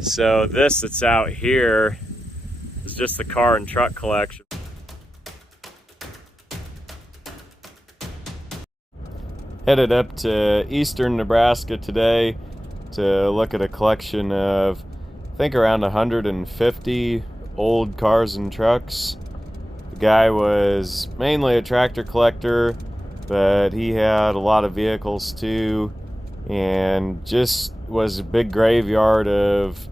So this that's out here is just the car and truck collection. Headed up to eastern Nebraska today to look at a collection of, I think, around 150 old cars and trucks. The guy was mainly a tractor collector, but he had a lot of vehicles too, and just was a big graveyard of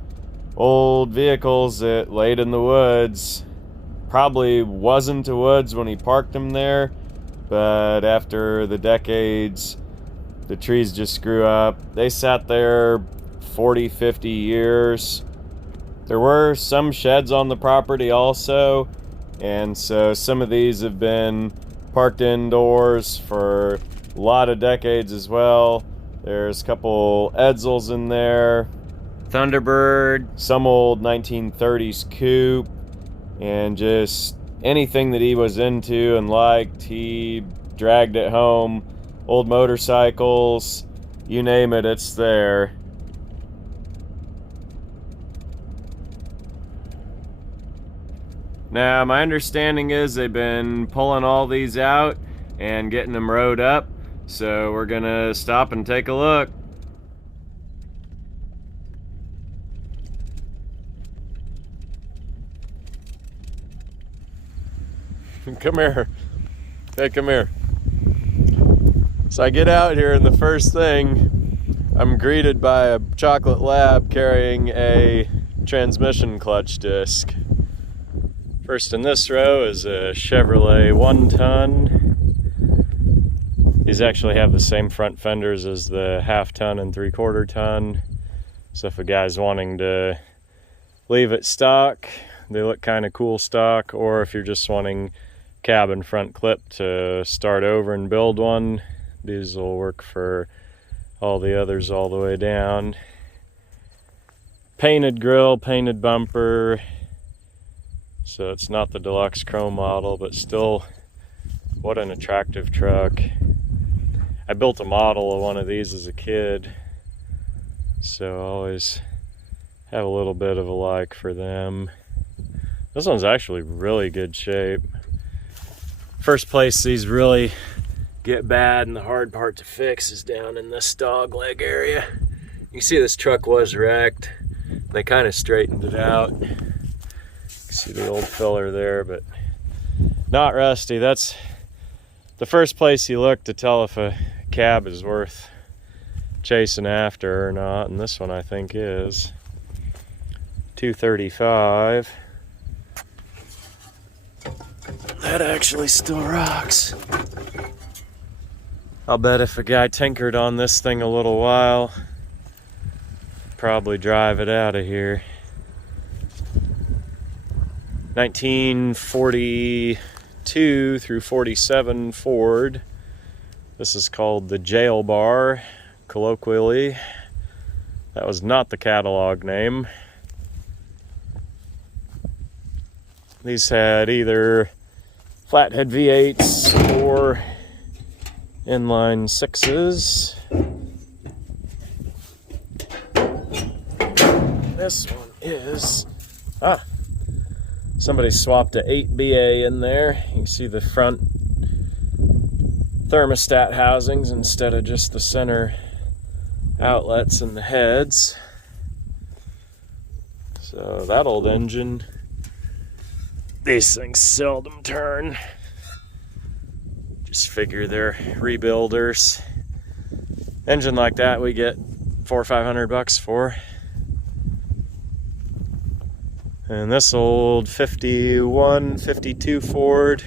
old vehicles that laid in the woods. Probably wasn't a woods when he parked them there, but after the decades, the trees just grew up. They sat there 40, 50 years. There were some sheds on the property also, and so some of these have been parked indoors for a lot of decades as well. There's a couple Edsels in there, Thunderbird, some old 1930s coupe, and just anything that he was into and liked, he dragged it home. Old motorcycles, you name it, it's there. Now, my understanding is they've been pulling all these out and getting them rode up, so we're gonna stop and take a look. Come here. Hey, come here. So I get out here, and the first thing, I'm greeted by a chocolate lab carrying a transmission clutch disc. First in this row is a Chevrolet 1-ton. These actually have the same front fenders as the 1/2-ton and 3/4-ton. So if a guy's wanting to leave it stock, they look kind of cool stock, or if you're just wanting cab and front clip to start over and build one, these will work for all the others all the way down. Painted grille, painted bumper. So it's not the deluxe chrome model, but still, what an attractive truck. I built a model of one of these as a kid, so I always have a little bit of a like for them. This one's actually really good shape. First place these really get bad and the hard part to fix is down in this dog leg area. You see this truck was wrecked. They kind of straightened it out. See the old filler there, but not rusty. That's the first place you look to tell if a cab is worth chasing after or not, and this one I think is. 235. That actually still rocks. I'll bet if a guy tinkered on this thing a little while, probably drive it out of here. 1942 through 47 Ford. This is called the jail bar, colloquially. That was not the catalog name. These had either flathead V8s or inline 6s. This one is, somebody swapped a 8BA in there. You can see the front thermostat housings instead of just the center outlets and the heads. So that old engine, these things seldom turn. Just figure they're rebuilders. Engine like that we get $400 or $500 for. And this old 51, 52 Ford.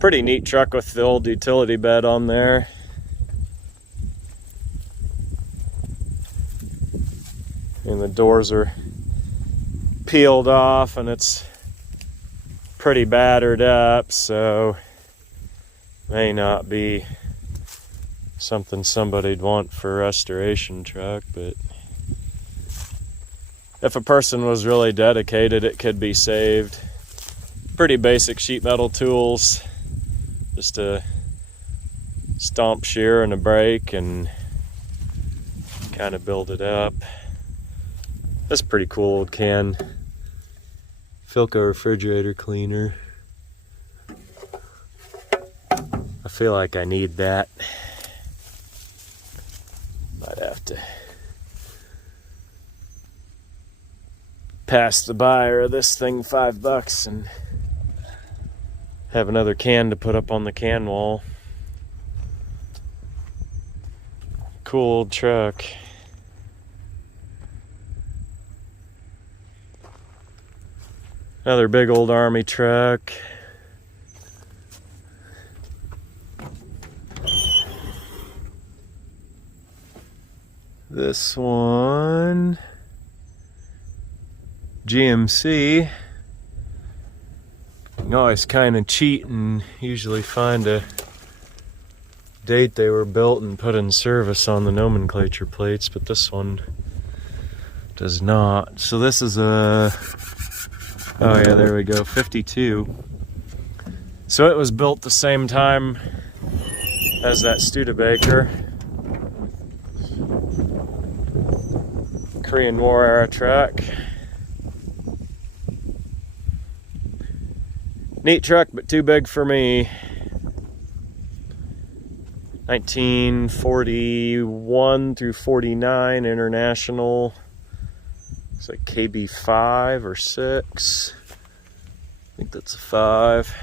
Pretty neat truck with the old utility bed on there. And the doors are peeled off and it's pretty battered up, so may not be something somebody'd want for a restoration truck, but if a person was really dedicated, it could be saved. Pretty basic sheet metal tools, just a stomp shear and a brake and kind of build it up. That's a pretty cool old can. Philco refrigerator cleaner. I feel like I need that. Might have to pass the buyer of this thing $5 and have another can to put up on the can wall. Cool old truck. Another big old army truck. This one, GMC. You can always kind of cheat and usually find a date they were built and put in service on the nomenclature plates, but this one does not. So this is a, oh yeah, there we go, 52. So it was built the same time as that Studebaker. Korean War era truck. Neat truck, but too big for me. 1941 through 49 International. It's like KB5 or 6. I think that's a 5.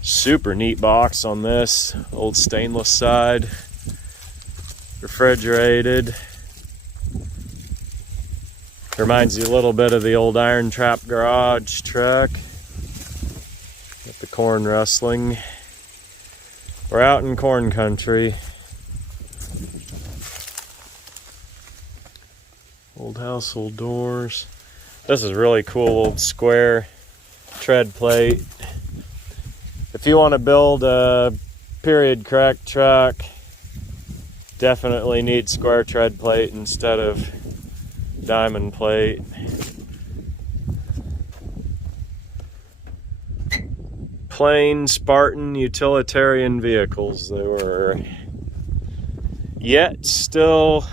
Super neat box on this. Old stainless side. Refrigerated. Reminds you a little bit of the old Iron Trap garage truck. Got the corn rustling. We're out in corn country. Old household doors. This is really cool old square tread plate. If you want to build a period correct truck, definitely need square tread plate instead of diamond plate. Plain Spartan utilitarian vehicles they were, yet still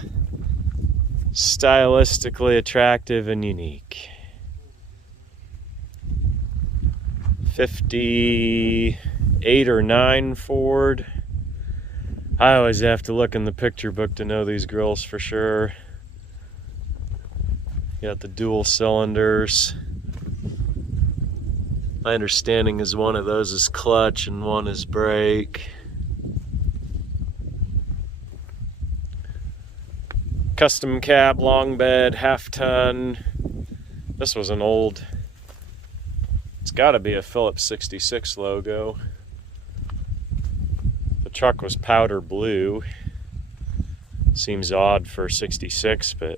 stylistically attractive and unique. 58 or 9 Ford. I always have to look in the picture book to know these grills for sure. Got the dual cylinders. My understanding is one of those is clutch and one is brake. Custom cab, long bed, half ton. This was an old, it's gotta be a Phillips 66 logo. The truck was powder blue. Seems odd for 66, but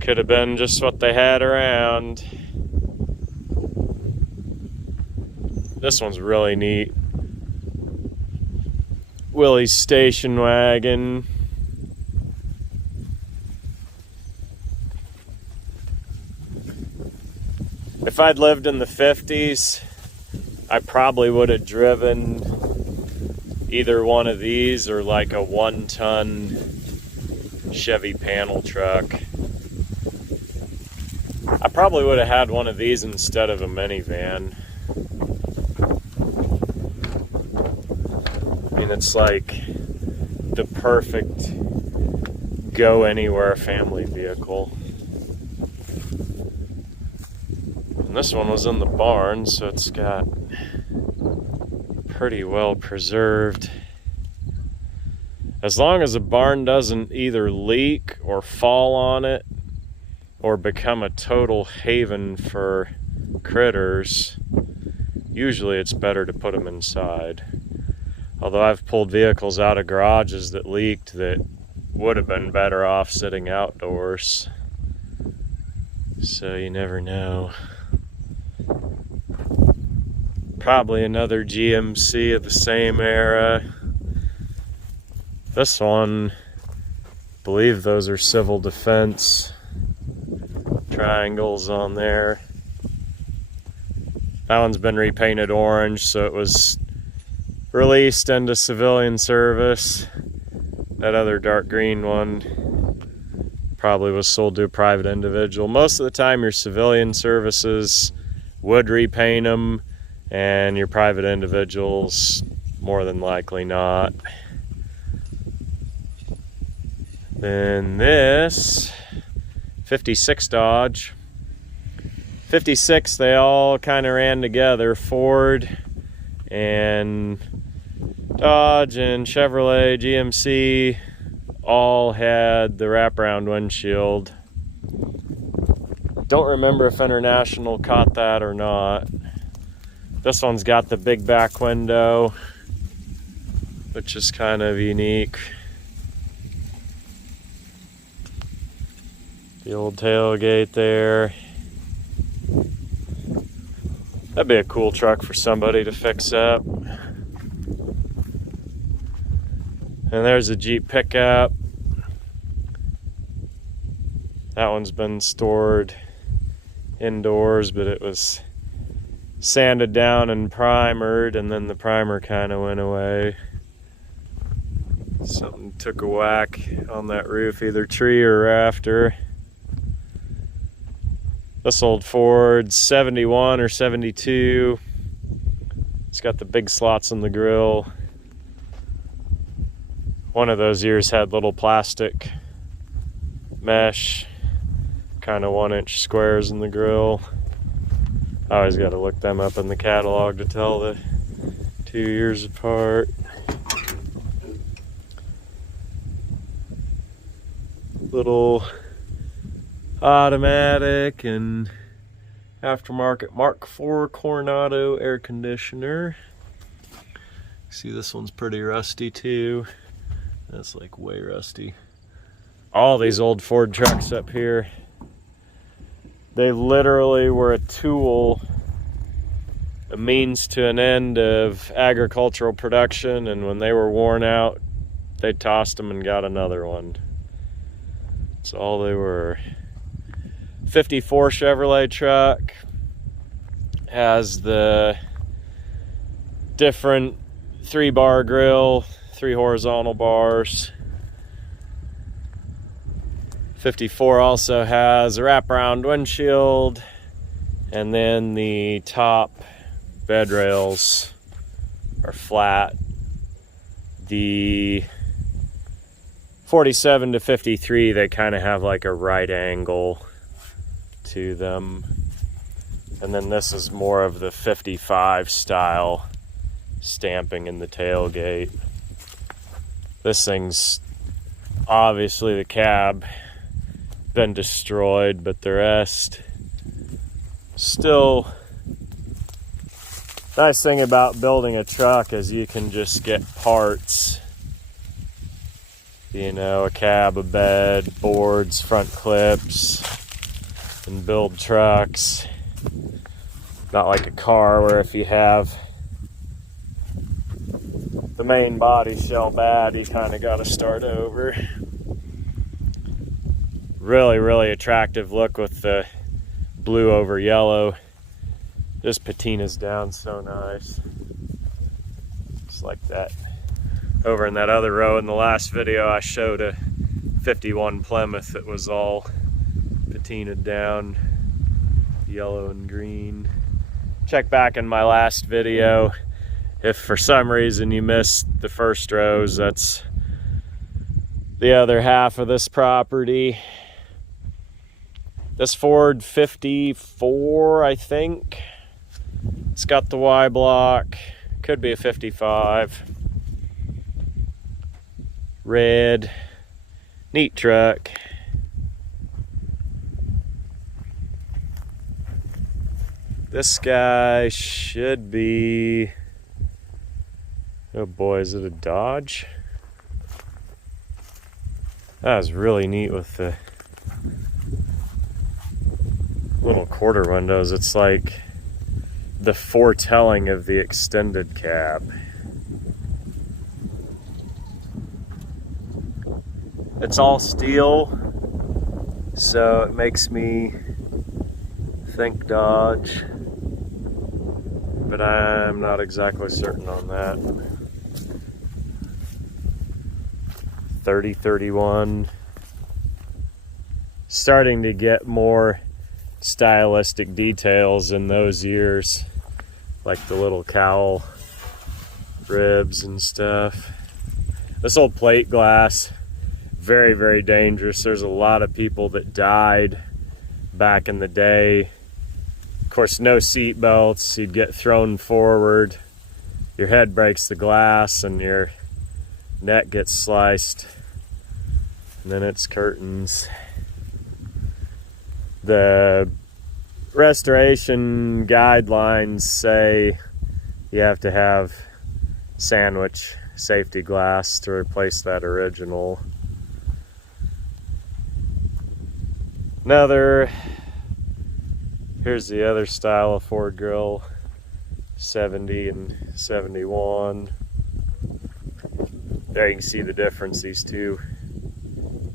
could have been just what they had around. This one's really neat. Willie's station wagon. If I'd lived in the 50s, I probably would have driven either one of these or like a 1-ton Chevy panel truck. I probably would have had one of these instead of a minivan. I mean, it's like the perfect go anywhere family vehicle. And this one was in the barn, so it's got pretty well preserved. As long as a barn doesn't either leak or fall on it or become a total haven for critters, usually it's better to put them inside. Although I've pulled vehicles out of garages that leaked that would have been better off sitting outdoors. So you never know. Probably another GMC of the same era. This one, I believe those are civil defense triangles on there. That one's been repainted orange, so it was released into civilian service. That other dark green one probably was sold to a private individual. Most of the time your civilian services would repaint them, and your private individuals more than likely not. Then this 56 Dodge. 56, they all kind of ran together. Ford and Dodge and Chevrolet, GMC all had the wraparound windshield. Don't remember if International caught that or not. This one's got the big back window, which is kind of unique. The old tailgate there. That'd be a cool truck for somebody to fix up. And there's a Jeep pickup. That one's been stored indoors, but it was sanded down and primered, and then the primer kind of went away. Something took a whack on that roof, either tree or rafter. This old Ford 71 or 72. It's got the big slots in the grill. One of those years had little plastic mesh, kind of 1-inch squares in the grill. I always got to look them up in the catalog to tell the 2 years apart. Little automatic and aftermarket Mark IV Coronado air conditioner. See, this one's pretty rusty too. That's like way rusty. All these old Ford trucks up here, they literally were a tool, a means to an end of agricultural production, and when they were worn out, they tossed them and got another one. That's all they were. 54 Chevrolet truck has the different 3-bar grill, 3 horizontal bars. 54 also has a wraparound windshield, and then the top bed rails are flat. The 47 to 53, they kind of have like a right angle to them. And then this is more of the 55 style stamping in the tailgate. This thing's obviously, the cab been destroyed, but the rest still. Nice thing about building a truck is you can just get parts, you know, a cab, a bed, boards, front clips, and build trucks. Not like a car where if you have the main body shell bad, you kind of got to start over. Really attractive look with the blue over yellow. Just patina's down so nice. Just like that. Over in that other row in the last video, I showed a 51 Plymouth that was all patinaed down, yellow and green. Check back in my last video. If for some reason you missed the first rows, that's the other half of this property. This Ford 54, I think. It's got the Y block. Could be a 55. Red. Neat truck. This guy should be, oh boy, is it a Dodge? That was really neat with the little quarter windows. It's like the foretelling of the extended cab. It's all steel, so it makes me think Dodge, but I'm not exactly certain on that. 30, 31. Starting to get more stylistic details in those years, like the little cowl ribs and stuff. This old plate glass, very, very dangerous. There's a lot of people that died back in the day. Of course, no seat belts. You'd get thrown forward, your head breaks the glass and your neck gets sliced, and then it's curtains. The restoration guidelines say you have to have sandwich safety glass to replace that original. Here's the other style of Ford grill, 70 and 71. There you can see the difference, these two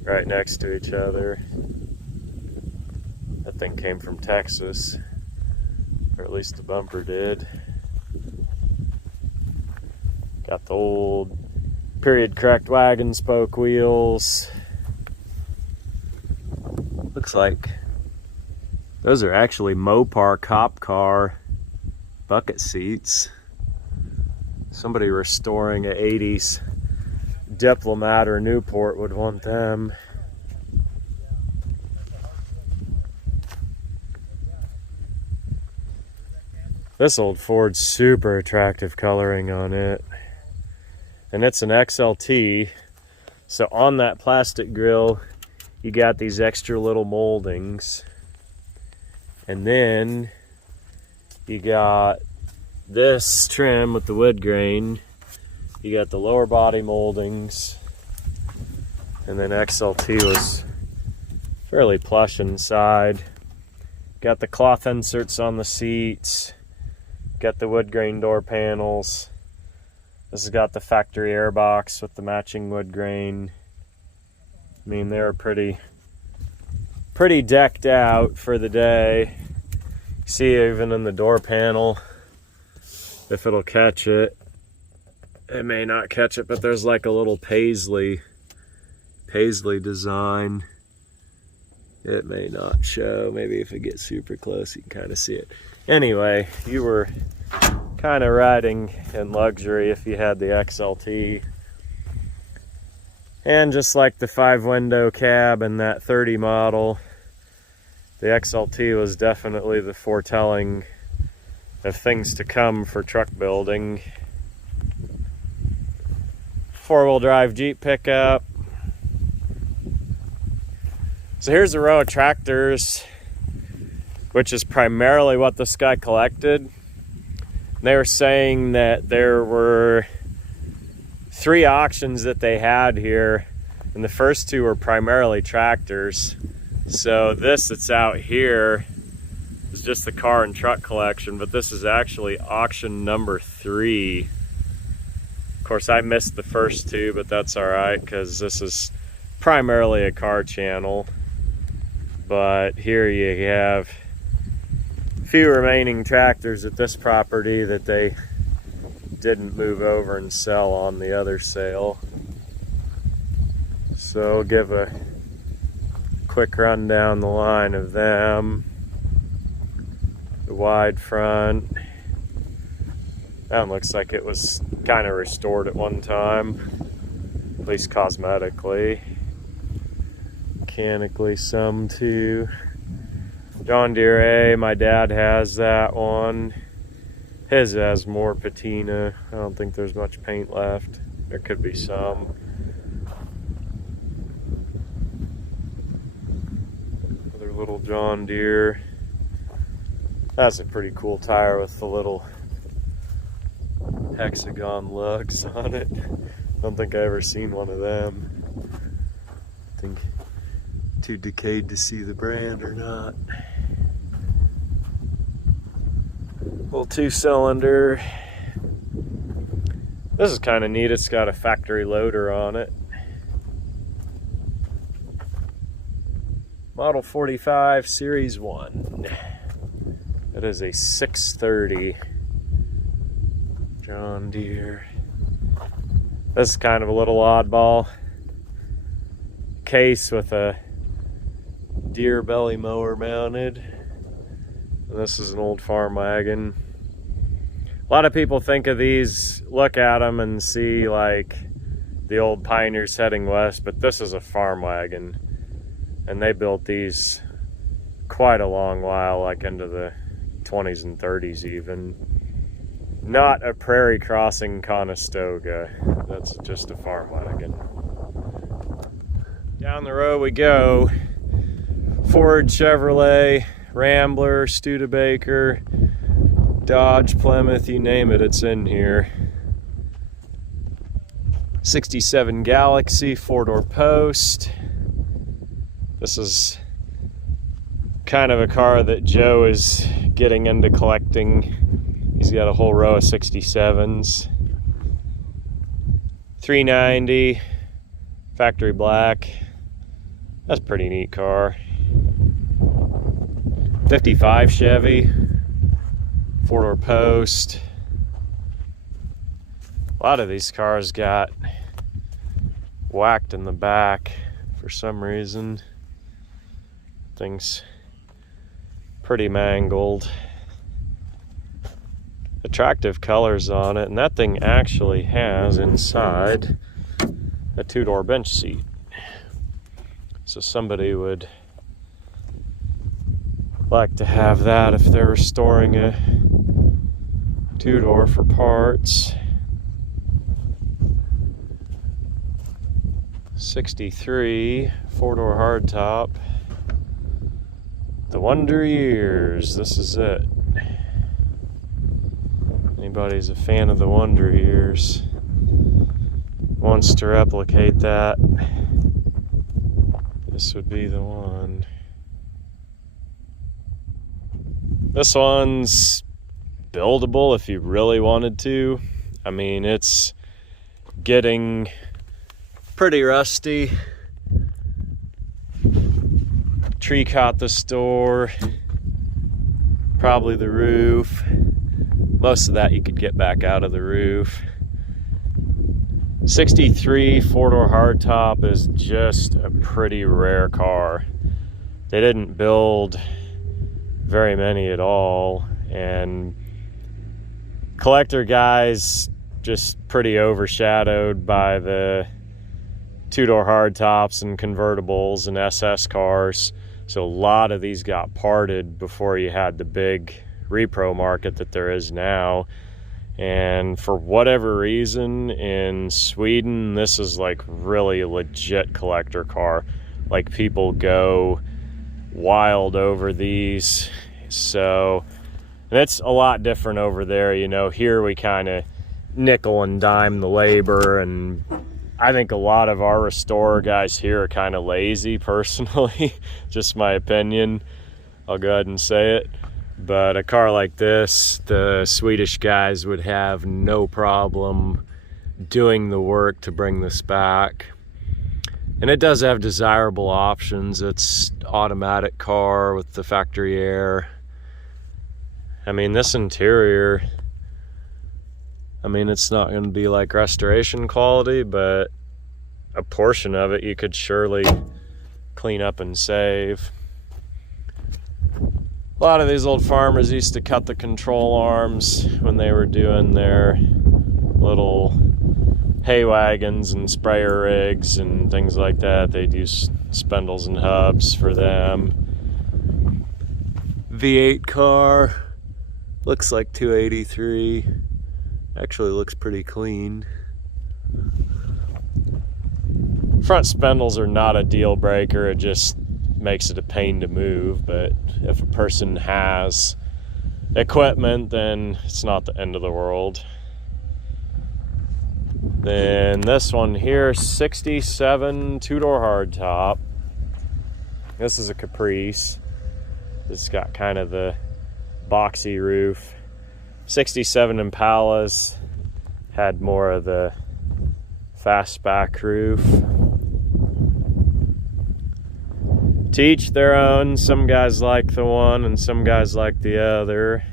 right next to each other. That thing came from Texas, or at least the bumper did. Got the old period correct wagon spoke wheels. Looks like those are actually Mopar cop car bucket seats. Somebody restoring an 80s Diplomat or Newport would want them. This old Ford's super attractive coloring on it. And it's an XLT. So on that plastic grille, you got these extra little moldings. And then you got this trim with the wood grain. You got the lower body moldings. And then XLT was fairly plush inside. Got the cloth inserts on the seats. Got the wood grain door panels. This has got the factory air box with the matching wood grain. I mean, they were pretty decked out for the day. See, even in the door panel, if it'll catch it. It may not catch it, but there's like a little paisley design. It may not show. Maybe if it gets super close, you can kind of see it. Anyway, you were kind of riding in luxury if you had the XLT. And just like the 5-window cab in that 30 model, the XLT was definitely the foretelling of things to come for truck building. 4-wheel drive Jeep pickup. So here's a row of tractors, which is primarily what this guy collected. They were saying that there were 3 auctions that they had here, and the first 2 were primarily tractors. So this that's out here is just the car and truck collection, but this is actually auction number 3. Of course, I missed the first 2, but that's all right because this is primarily a car channel. But here you have a few remaining tractors at this property that they didn't move over and sell on the other sale. So I'll give a quick run down the line of them. The wide front. That one looks like it was kind of restored at one time, at least cosmetically. Mechanically some too. John Deere A, my dad has that one. His has more patina. I don't think there's much paint left. There could be some. Another little John Deere. That's a pretty cool tire with the little hexagon lugs on it. I don't think I ever seen one of them. I think too decayed to see the brand or not. Little 2-cylinder. This is kind of neat. It's got a factory loader on it. Model 45 Series 1. That is a 630 John Deere. This is kind of a little oddball. case with a Deere belly mower mounted. And this is an old farm wagon. A lot of people think of these, look at them and see like the old Pioneers heading west, but this is a farm wagon. And they built these quite a long while, like into the 20s and 30s even. Not a prairie crossing Conestoga. That's just a farm wagon. Down the road we go. Ford, Chevrolet, Rambler, Studebaker, Dodge, Plymouth, you name it, it's in here. 67 Galaxy, 4-door post. This is kind of a car that Joe is getting into collecting. He's got a whole row of 67s. 390, factory black. That's a pretty neat car. 55 Chevy, 4-door post. A lot of these cars got whacked in the back for some reason. Thing's pretty mangled. Attractive colors on it, and that thing actually has inside a 2-door bench seat. So somebody would like to have that if they're restoring a 2-door for parts. 63 4-door hardtop. The Wonder Years, this is it. Anybody's a fan of the Wonder Years, wants to replicate that, this would be the one. This one's buildable if you really wanted to. I mean, it's getting pretty rusty. Tree caught the store, probably the roof. Most of that you could get back out of the roof. 63 4-door hardtop is just a pretty rare car. They didn't build very many at all, and collector guys just pretty overshadowed by the 2-door hardtops and convertibles and SS cars. So a lot of these got parted before you had the big repro market that there is now. And for whatever reason, in Sweden, this is like really a legit collector car. Like, people go wild over these. So, and it's a lot different over there. You know, here we kind of nickel and dime the labor, and I think a lot of our restorer guys here are kind of lazy, personally. Just my opinion. I'll go ahead and say it. But a car like this, the Swedish guys would have no problem doing the work to bring this back. And it does have desirable options. It's automatic car with the factory air. I mean, this interior, I mean, it's not going to be like restoration quality, but a portion of it you could surely clean up and save. A lot of these old farmers used to cut the control arms when they were doing their little hay wagons and sprayer rigs and things like that. They'd use spindles and hubs for them. V8 car, looks like 283. Actually looks pretty clean. Front spindles are not a deal breaker, it just makes it a pain to move, but if a person has equipment, then it's not the end of the world. Then this one here, 67 2-door hardtop. This is a Caprice. It's got kind of the boxy roof. 67 Impalas had more of the fastback roof. To each their own. Some guys like the one and some guys like the other.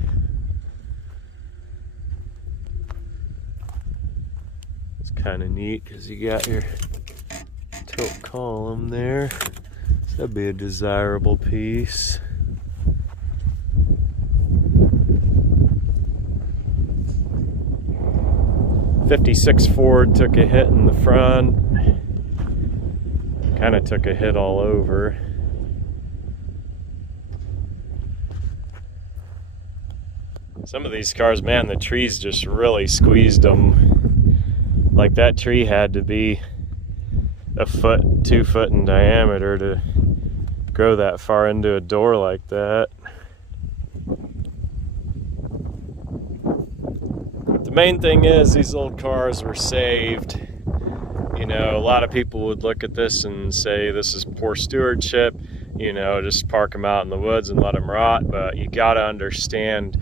It's kind of neat because you got your tilt column there. So that'd be a desirable piece. '56 Ford took a hit in the front. Kind of took a hit all over. Some of these cars, man, the trees just really squeezed them. Like that tree had to be a foot, 2 foot in diameter to grow that far into a door like that. The main thing is these old cars were saved. You know, a lot of people would look at this and say this is poor stewardship, you know, just park them out in the woods and let them rot. But you got to understand,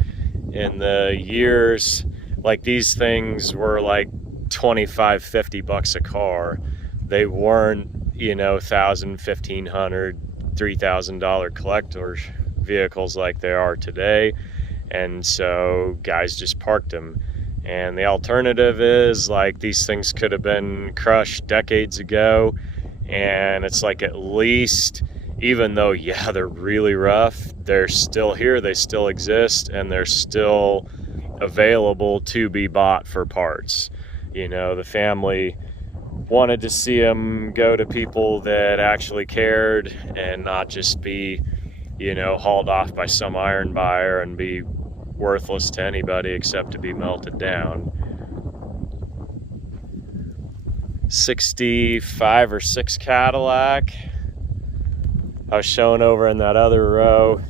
in the years, like these things were like 25, 50 bucks a car. They weren't, you know, $1,000, $1,500, $3,000 collector's vehicles like they are today. And so guys just parked them. And the alternative is, like, these things could have been crushed decades ago, and it's like, at least, even though, yeah, they're really rough, they're still here, they still exist, and they're still available to be bought for parts. You know, the family wanted to see them go to people that actually cared and not just be, you know, hauled off by some iron buyer and be worthless to anybody except to be melted down. 65 or 6 Cadillac. I was showing over in that other row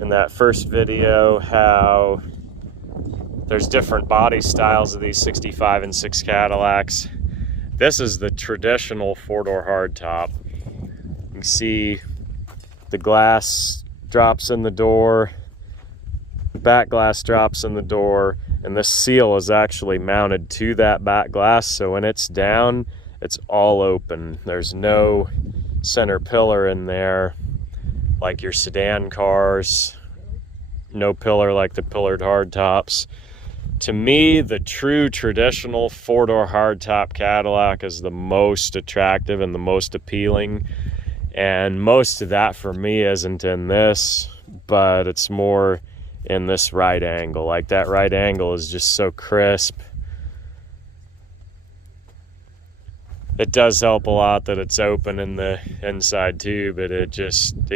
in that first video how there's different body styles of these 65 and 6 Cadillacs. This is the traditional 4-door hardtop. You can see the glass drops in the door, back glass drops in the door, and this seal is actually mounted to that back glass, so when it's down, it's all open. There's no center pillar in there like your sedan cars, no pillar like the pillared hardtops. To me, the true traditional 4-door hardtop Cadillac is the most attractive and the most appealing, and most of that for me isn't in this, but it's more in this right angle. Like, that right angle is just so crisp. It does help a lot that it's open in the inside too, but it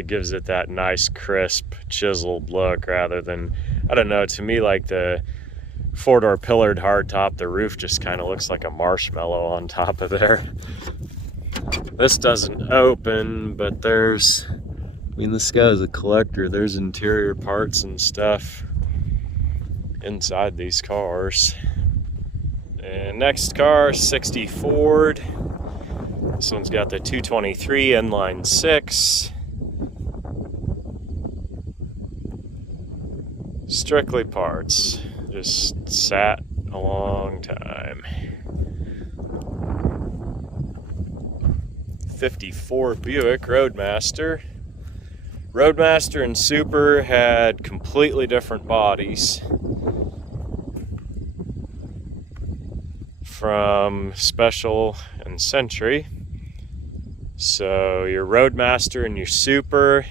gives it that nice crisp chiseled look, rather than, I don't know, to me, like the 4-door pillared hardtop, the roof just kind of looks like a marshmallow on top of there. This doesn't open, but there's, I mean, this guy's a collector. There's interior parts and stuff inside these cars. And next car, 60 Ford. This one's got the 223 inline 6. Strictly parts. Just sat a long time. 54 Buick Roadmaster. Roadmaster and Super had completely different bodies from Special and Century. So your Roadmaster and your Super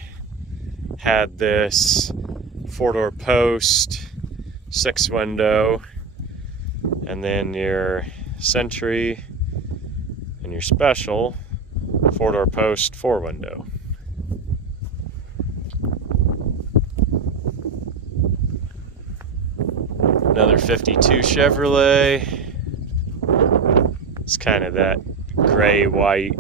had this 4-door post, 6-window, and then your Century and your Special 4-door post, 4-window. Another 52 Chevrolet. It's kind of that gray white.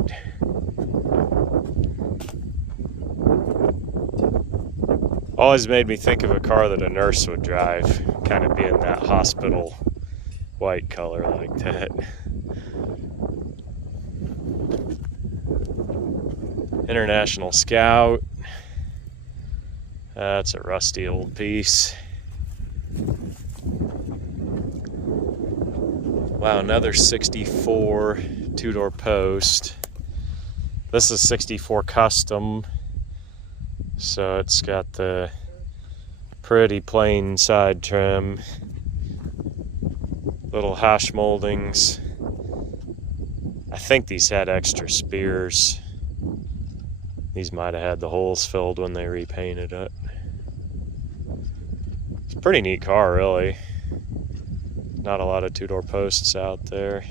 Always made me think of a car that a nurse would drive, kind of being that hospital white color like that. International Scout. That's a rusty old piece. Wow, another 64 2-door post. This is 64 Custom, so it's got the pretty plain side trim, little hash moldings, I think these had extra spears. These might have had the holes filled when they repainted it. It's a pretty neat car, really. Not a lot of two-door posts out there.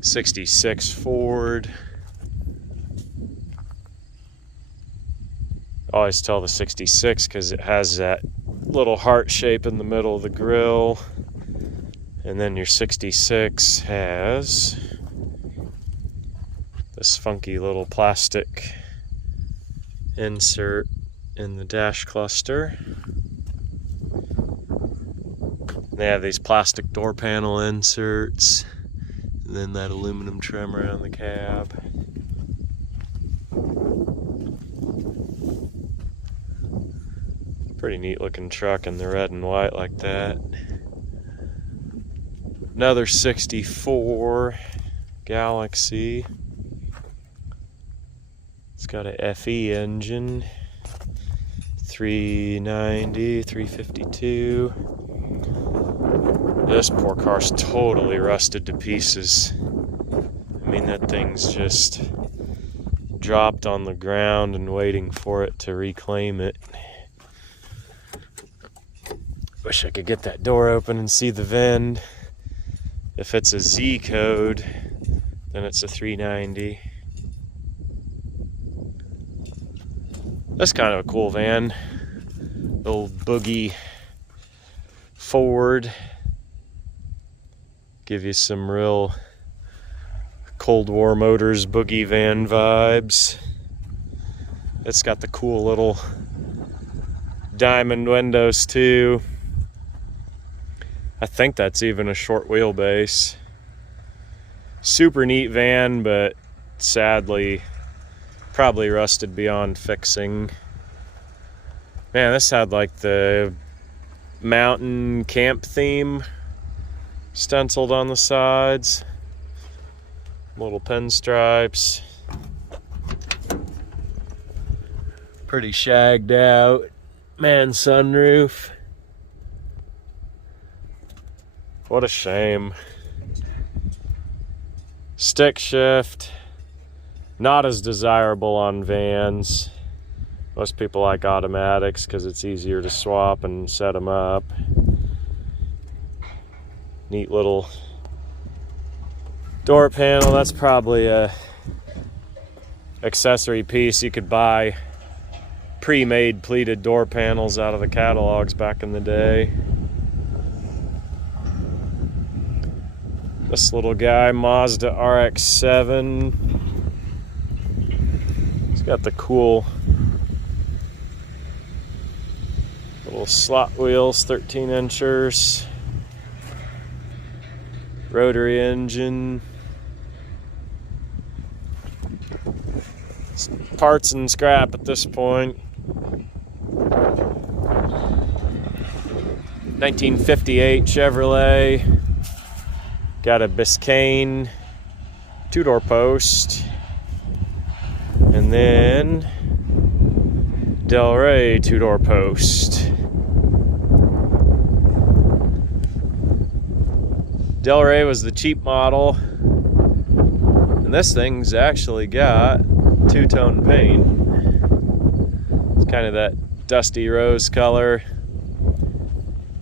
66 Ford. I always tell the 66 because it has that little heart shape in the middle of the grill. And then your 66 has this funky little plastic insert in the dash cluster. They have these plastic door panel inserts, and then that aluminum trim around the cab. Pretty neat looking truck in the red and white like that. Another 64 Galaxy. It's got a FE engine. 390, 352. This poor car's totally rusted to pieces. I mean, that thing's just dropped on the ground and waiting for it to reclaim it. Wish I could get that door open and see the VIN. If it's a Z code, then it's a 390. That's kind of a cool van. Little boogie Ford. Give you some real Cold War Motors boogie van vibes. It's got the cool little diamond windows too. I think that's even a short wheelbase. Super neat van, but sadly probably rusted beyond fixing. Man, this had like the mountain camp theme stenciled on the sides. Little pinstripes. Pretty shagged out. Man, sunroof. What a shame. Stick shift. Not as desirable on vans. Most people like automatics because it's easier to swap and set them up. Neat little door panel. That's probably a accessory piece you could buy. Pre-made pleated door panels out of the catalogs back in the day. This little guy, Mazda RX-7. It's got the cool little slot wheels, 13-inchers. Rotary engine. It's parts and scrap at this point. 1958 Chevrolet. Got a Biscayne two-door post. And then Del Rey two-door post. Del Rey was the cheap model. And this thing's actually got two-tone paint. It's kind of that dusty rose color.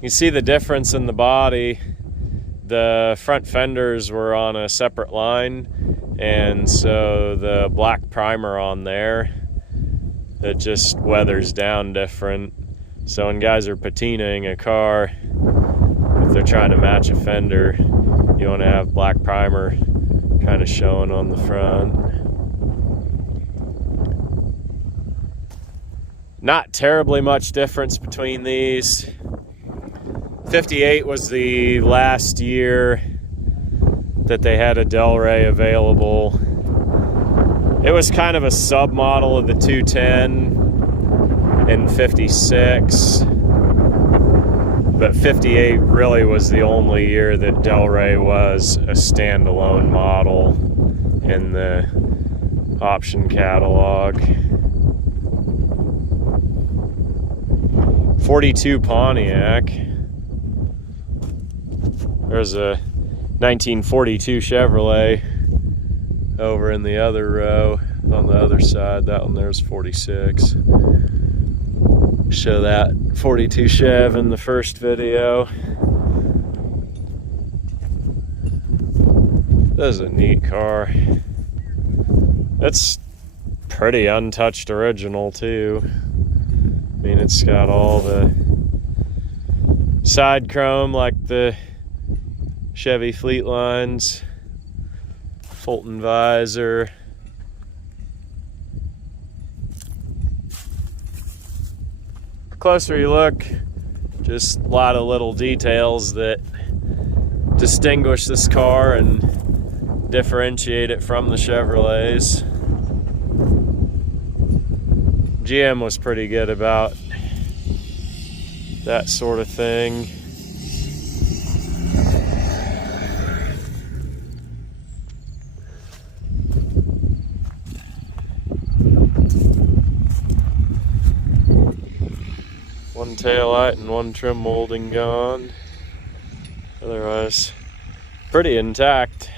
You see the difference in the body. The front fenders were on a separate line, and so the black primer on there, it just weathers down different. So when guys are patinaing a car, if they're trying to match a fender, you want to have black primer kind of showing on the front. Not terribly much difference between these. 58 was the last year that they had a Del Rey available. It was kind of a sub-model of the 210 in 56. But 58 really was the only year that Del Rey was a standalone model in the option catalog. 42 Pontiac. There's a 1942 Chevrolet over in the other row on the other side. That one there's 46. Show that 42 Chev in the first video. This is a neat car. It's pretty untouched original too. I mean, it's got all the side chrome like the Chevy fleet lines, Fulton visor. The closer you look, just a lot of little details that distinguish this car and differentiate it from the Chevrolets. GM was pretty good about that sort of thing. One taillight and one trim molding gone. Otherwise, pretty intact.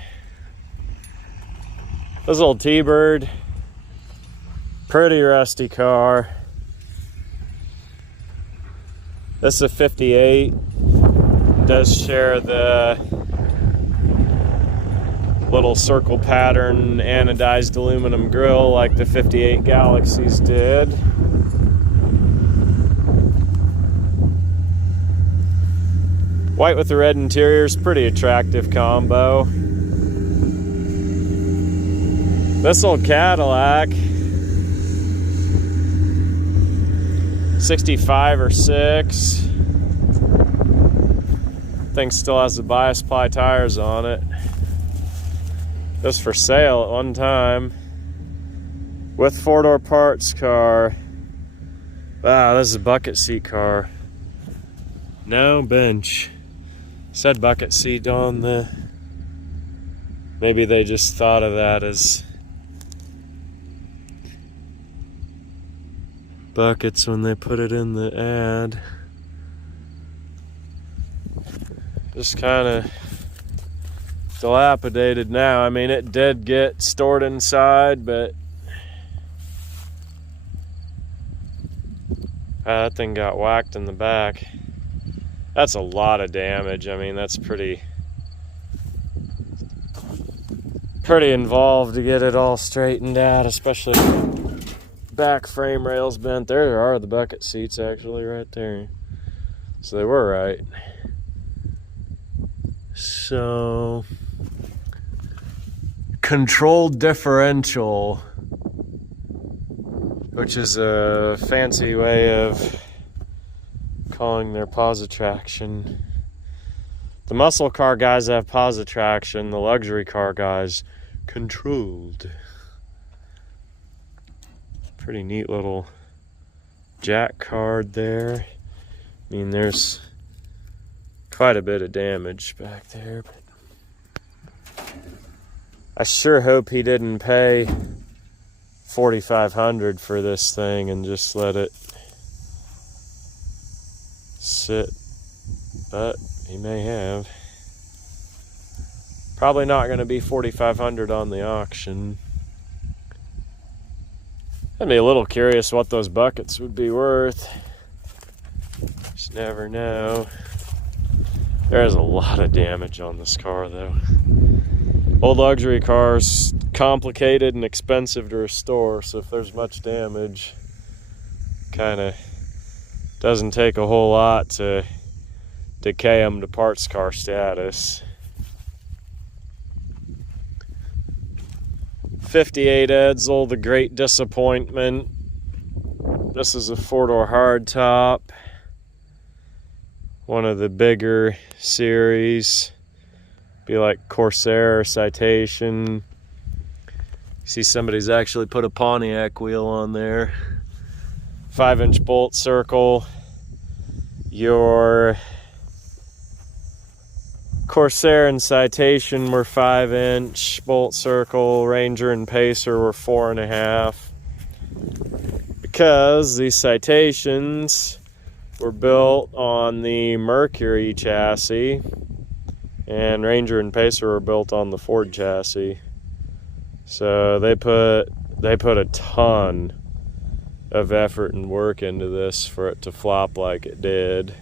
This old T-Bird, pretty rusty car. This is a 58. Does share the little circle pattern anodized aluminum grille like the 58 Galaxies did. White with the red interior is pretty attractive combo. This old Cadillac, 65 or 6. Thing still has the bias ply tires on it. This for sale at one time. With 4-door parts car. Wow, this is a bucket seat car. No bench. Said bucket seat on the... Maybe they just thought of that as buckets when they put it in the ad. Just kind of dilapidated now. I mean, it did get stored inside, but that thing got whacked in the back. That's a lot of damage. I mean, that's pretty involved to get it all straightened out, especially back frame rails bent. There are the bucket seats actually right there. So they were right. So, controlled differential, which is a fancy way of calling their pause traction. The muscle car guys have pause traction, the luxury car guys controlled. Pretty neat little jack card there. I mean, there's quite a bit of damage back there, but I sure hope he didn't pay $4,500 for this thing and just let it sit, but he may have. Probably not going to be $4,500 on the auction. I'd be a little curious what those buckets would be worth. Just never know. There's a lot of damage on this car though. Old luxury cars, complicated and expensive to restore, so if there's much damage, kind of doesn't take a whole lot to decay them to parts car status. 58 Edsel, the great disappointment. This is a 4-door hardtop. One of the bigger series. Be like Corsair or Citation. See, somebody's actually put a Pontiac wheel on there. 5-inch bolt circle. Your Corsair and Citation were 5-inch bolt circle. Ranger and Pacer were 4.5. Because these Citations were built on the Mercury chassis, and Ranger and Pacer were built on the Ford chassis. So they put a ton of effort and work into this for it to flop like it did.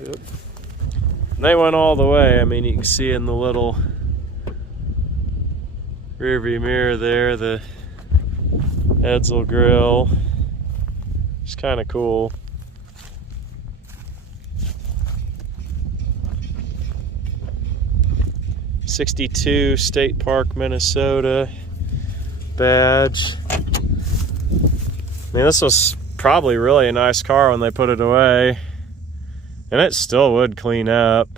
Yep. And they went all the way. I mean, you can see in the little rearview mirror there, the Edsel grill. It's kind of cool. '62 State Park, Minnesota badge. I mean, this was probably really a nice car when they put it away, and it still would clean up.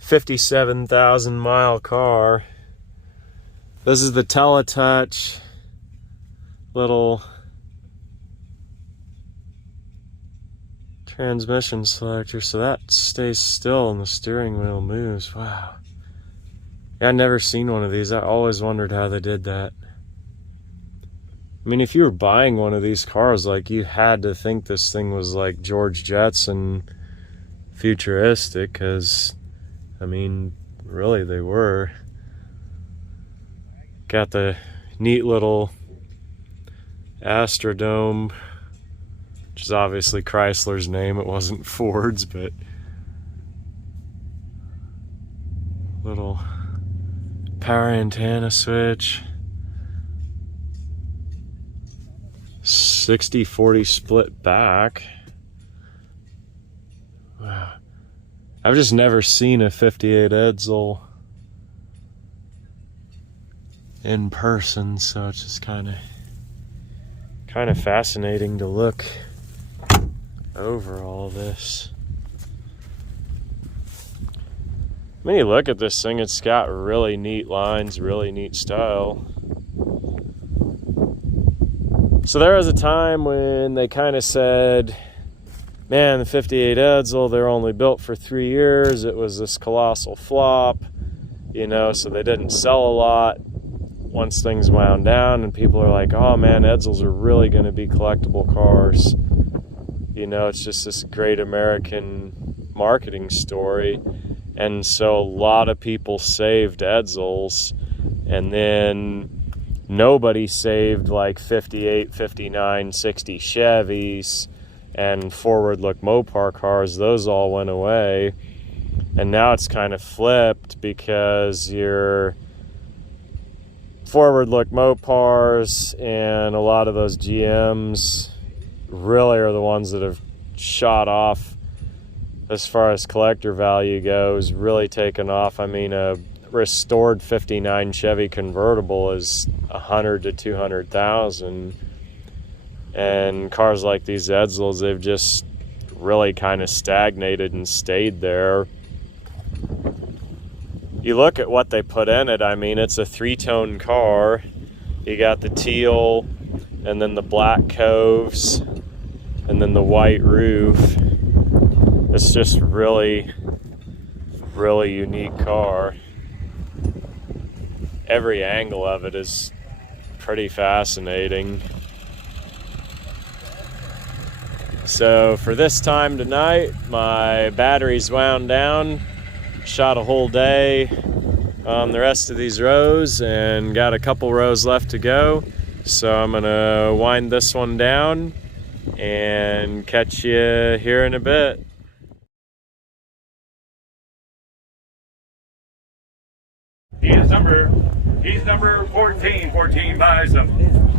$57,000-mile car. This is the Teletouch little transmission selector, so that stays still and the steering wheel moves. Wow. Yeah, I've never seen one of these. I always wondered how they did that. I mean, if you were buying one of these cars, like, you had to think this thing was like George Jetson futuristic, because, I mean, really they were. Got the neat little Astrodome, which is obviously Chrysler's name. It wasn't Ford's, but little power antenna switch. 60-40 split back. Wow. I've just never seen a 58 Edsel in person, so it's just kind of fascinating to look over all this. When you look at this thing, it's got really neat lines, really neat style. So there was a time when they kind of said, man, the 58 Edsel, they're only built for 3 years. It was this colossal flop, you know, so they didn't sell a lot once things wound down, and people are like, oh man, Edsels are really going to be collectible cars. You know, it's just this great American marketing story. And so a lot of people saved Edsels, and then nobody saved like 58, 59, 60 Chevys and forward look Mopar cars. Those all went away. And now it's kind of flipped, because your forward look Mopars and a lot of those GMs really are the ones that have shot off as far as collector value goes, really taken off. I mean, a restored 59 Chevy convertible is 100 to 200,000, and cars like these Edsels, they've just really kind of stagnated and stayed there. You look at what they put in it, I mean, it's a 3-tone car. You got the teal, and then the black coves, and then the white roof. It's just really, really unique car. Every angle of it is pretty fascinating. So for this time tonight, my battery's wound down. Shot a whole day on the rest of these rows and got a couple rows left to go. So I'm gonna wind this one down and catch you here in a bit. He's number 14 buys them.